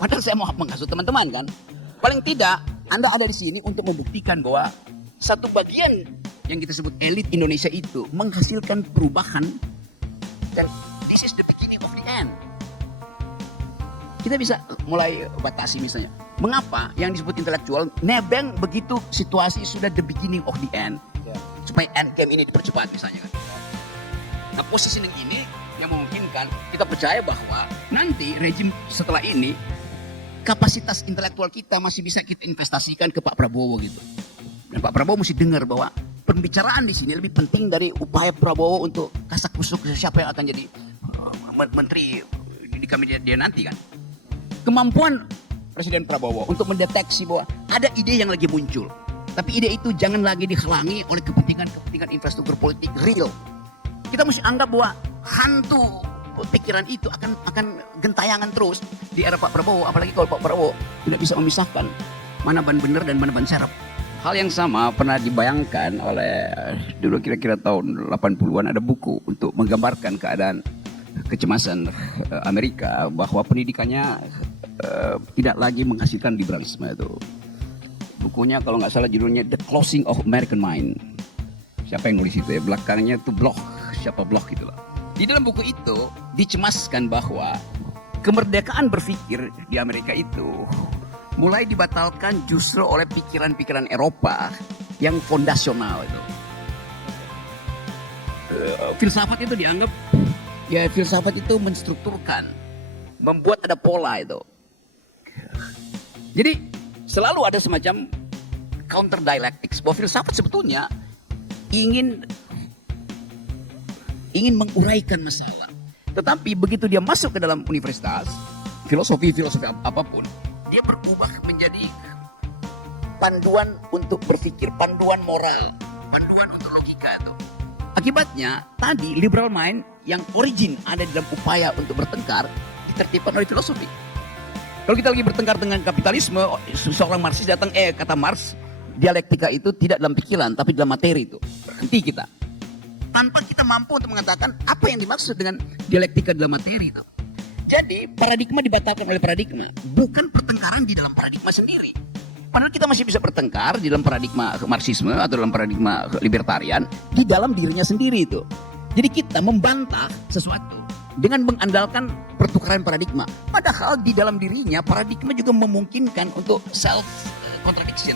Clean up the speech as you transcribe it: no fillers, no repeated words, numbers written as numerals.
Padahal saya mau menghasut teman-teman kan. Paling tidak Anda ada di sini untuk membuktikan bahwa satu bagian yang kita sebut elit Indonesia itu menghasilkan perubahan, dan this is the beginning of the end. Kita bisa mulai batasi misalnya. Mengapa yang disebut intelektual nebeng begitu situasi sudah the beginning of the end? Supaya end game ini dipercepat misalnya kan. Nah positioning ini yang memungkinkan kita percaya bahwa nanti rejim setelah ini kapasitas intelektual kita masih bisa kita investasikan ke Pak Prabowo gitu. Dan Pak Prabowo mesti dengar bahwa pembicaraan di sini lebih penting dari upaya Prabowo untuk kasak kusuk siapa yang akan jadi menteri di kabinet dia nanti kan. Kemampuan Presiden Prabowo untuk mendeteksi bahwa ada ide yang lagi muncul, tapi ide itu jangan lagi dihalangi oleh kepentingan infrastruktur politik real. Kita mesti anggap bahwa hantu pikiran itu akan gentayangan terus di era Pak Prabowo, apalagi kalau Pak Prabowo tidak bisa memisahkan mana ban benar dan mana ban serep. Hal yang sama pernah dibayangkan oleh dulu kira-kira tahun 80-an, ada buku untuk menggambarkan keadaan kecemasan Amerika bahwa pendidikannya tidak lagi menghasilkan liberalisme itu. Bukunya kalau nggak salah judulnya The Closing of American Mind. Siapa yang nulis itu ya? Belakangnya itu Bloch, siapa Bloch itulah. Di dalam buku itu dicemaskan bahwa kemerdekaan berpikir di Amerika itu mulai dibatalkan justru oleh pikiran-pikiran Eropa yang fondasional itu. Filsafat itu dianggap, ya filsafat itu menstrukturkan, membuat ada pola itu. Jadi selalu ada semacam counter dialectics bahwa filsafat sebetulnya ingin menguraikan masalah. Tetapi begitu dia masuk ke dalam universitas, filosofi apapun, dia berubah menjadi panduan untuk berpikir, panduan moral, panduan untuk logika itu. Akibatnya tadi liberal mind yang origin ada di dalam upaya untuk bertengkar ditertibkan oleh filosofi. Kalau kita lagi bertengkar dengan kapitalisme, seorang Marxis datang, kata Marx, dialektika itu tidak dalam pikiran tapi dalam materi itu. Berhenti kita. Tanpa kita mampu untuk mengatakan apa yang dimaksud dengan dialektika dalam materi itu. Jadi paradigma dibatalkan oleh paradigma, bukan pertengkaran di dalam paradigma sendiri. Padahal kita masih bisa bertengkar di dalam paradigma Marxisme atau dalam paradigma libertarian di dalam dirinya sendiri itu. Jadi kita membantah sesuatu dengan mengandalkan pertukaran paradigma. Padahal di dalam dirinya paradigma juga memungkinkan untuk self contradiction.